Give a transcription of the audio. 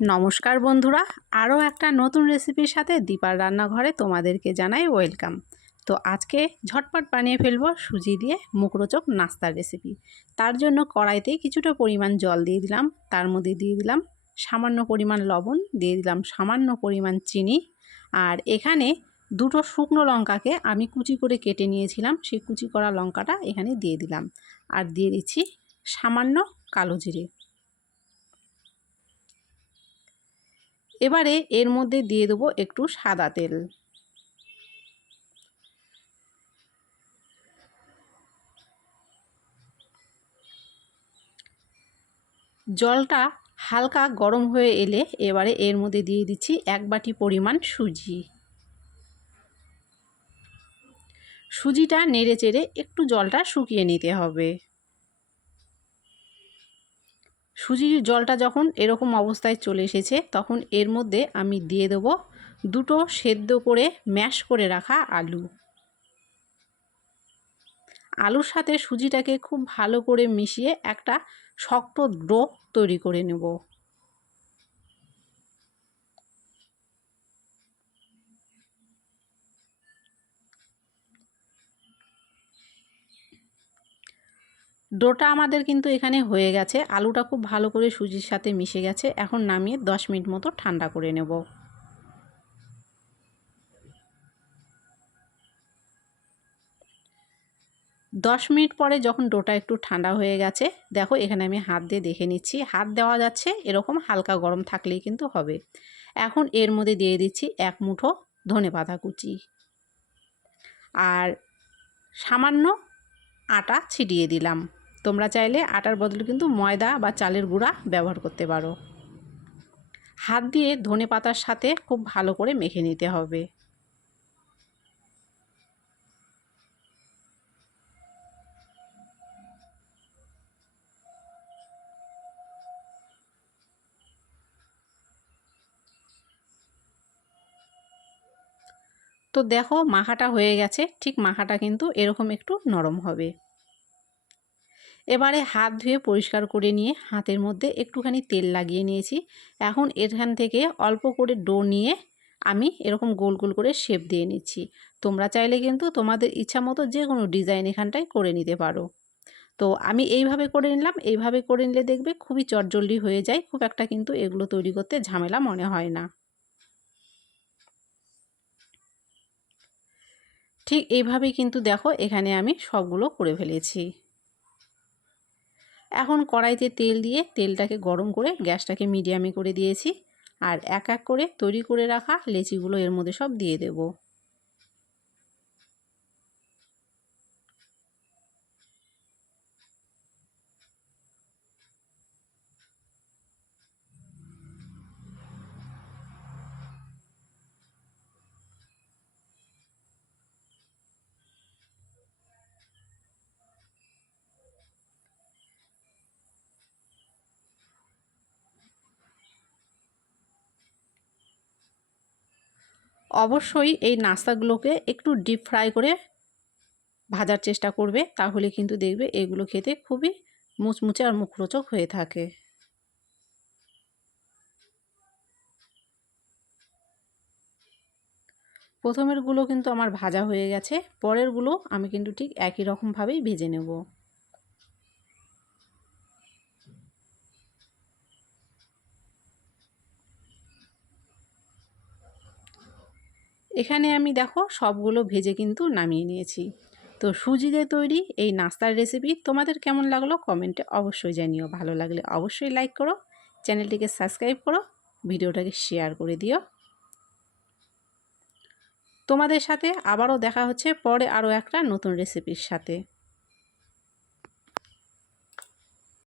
নমস্কার বন্ধুরা, আরও একটা নতুন রেসিপির সাথে দীপার রান্নাঘরে তোমাদেরকে জানাই ওয়েলকাম। তো আজকে ঝটপট বানিয়ে ফেলব সুজি দিয়ে মুখরোচক নাস্তার রেসিপি। তার জন্য কড়াইতে কিছুটা পরিমাণ জল দিয়ে দিলাম, তার মধ্যে দিয়ে দিলাম সামান্য পরিমাণ লবণ, দিয়ে দিলাম সামান্য পরিমাণ চিনি আর এখানে দুটো শুকনো লঙ্কাকে আমি কুচি করে কেটে নিয়েছিলাম, সেই কুচি করা লঙ্কাটা এখানে দিয়ে দিলাম। আর দিয়ে দিচ্ছি সামান্য কালো জিরে। এবারে এর মধ্যে দিয়ে দেবো একটু সাদা তেল। জলটা হালকা গরম হয়ে এলে এবারে এর মধ্যে দিয়ে দিচ্ছি এক বাটি পরিমাণ সুজি। সুজিটা নেড়ে চেড়ে একটু জলটা শুকিয়ে নিতে হবে। সুজির জলটা যখন এরকম অবস্থায় চলে এসেছে, তখন এর মধ্যে আমি দিয়ে দেব দুটো সেদ্ধ করে ম্যাশ করে রাখা আলু। আলুর সাথে সুজিটাকে খুব ভালো করে মিশিয়ে একটা শক্ত ড্রো তৈরি করে নেব। ডোটা আমাদের কিন্তু এখানে হয়ে গেছে। আলুটা খুব ভালো করে সুজির সাথে মিশে গেছে। এখন নামিয়ে দশ মিনিট মতো ঠান্ডা করে নেব। দশ মিনিট পরে যখন ডোটা একটু ঠান্ডা হয়ে গেছে, দেখো এখানে আমি হাত দিয়ে দেখে নিচ্ছি। হাত দেওয়া যাচ্ছে, এরকম হালকা গরম থাকলেই কিন্তু হবে। এখন এর মধ্যে দিয়ে দিচ্ছি এক মুঠো ধনে পাতা কুচি। আর সামান্য আটা ছিটিয়ে দিলাম। তোমরা চাইলে আটার বদলে কিন্তু ময়দা বা চালের গুঁড়া ব্যবহার করতে পারো। হাত দিয়ে ধনে পাতার সাথে খুব ভালো করে মেখে নিতে হবে। তো দেখো মাখাটা হয়ে গেছে, ঠিক মাখাটা কিন্তু এরকম একটু নরম হবে। এবারে হাত ধুয়ে পরিষ্কার করে নিয়ে হাতের মধ্যে একটুখানি তেল লাগিয়ে নিয়েছি। এখন এখান থেকে অল্প করে ডো নিয়ে আমি এরকম গোল গোল করে শেপ দিয়ে নিচ্ছি। তোমরা চাইলে কিন্তু তোমাদের ইচ্ছা মতো যে কোনো ডিজাইন এখানটায় করে নিতে পারো। তো আমি এইভাবে করে নিলাম। এইভাবে করে নিলে দেখবে খুবই চটজলদি হয়ে যায়। খুব একটা কিন্তু এগুলো তৈরি করতে ঝামেলা মনে হয় না। ঠিক এইভাবেই কিন্তু দেখো এখানে আমি সবগুলো করে ফেলেছি। এখন কড়াইতে তেল দিয়ে তেলটাকে গরম করে গ্যাসটাকে মিডিয়ামে করে দিয়েছি। আর এক এক করে তৈরি করে রাখা লেচিগুলো এর মধ্যে সব দিয়ে দেবো। অবশ্যই এই নাস্তাগুলোকে একটু ডিপ ফ্রাই করে ভাজার চেষ্টা করবে, তাহলে কিন্তু দেখবে এগুলো খেতে খুবই মুচমুচে আর মুখরোচক হয়ে থাকে। প্রথমেরগুলো কিন্তু আমার ভাজা হয়ে গেছে, পরেরগুলো আমি কিন্তু ঠিক একই রকমভাবেই ভেজে নেব। এখানে আমি দেখো সবগুলো ভেজে কিন্তু নামিয়ে নিয়েছি। তো সুজি দিয়ে তৈরি এই নাস্তার রেসিপি তোমাদের কেমন লাগল কমেন্টে অবশ্যই জানিও। ভালো লাগলে অবশ্যই লাইক করো, চ্যানেলটিকে সাবস্ক্রাইব করো, ভিডিওটাকে শেয়ার করে দিও। তোমাদের সাথে আবারও দেখা হচ্ছে পরে আরও একটা নতুন রেসিপির সাথে।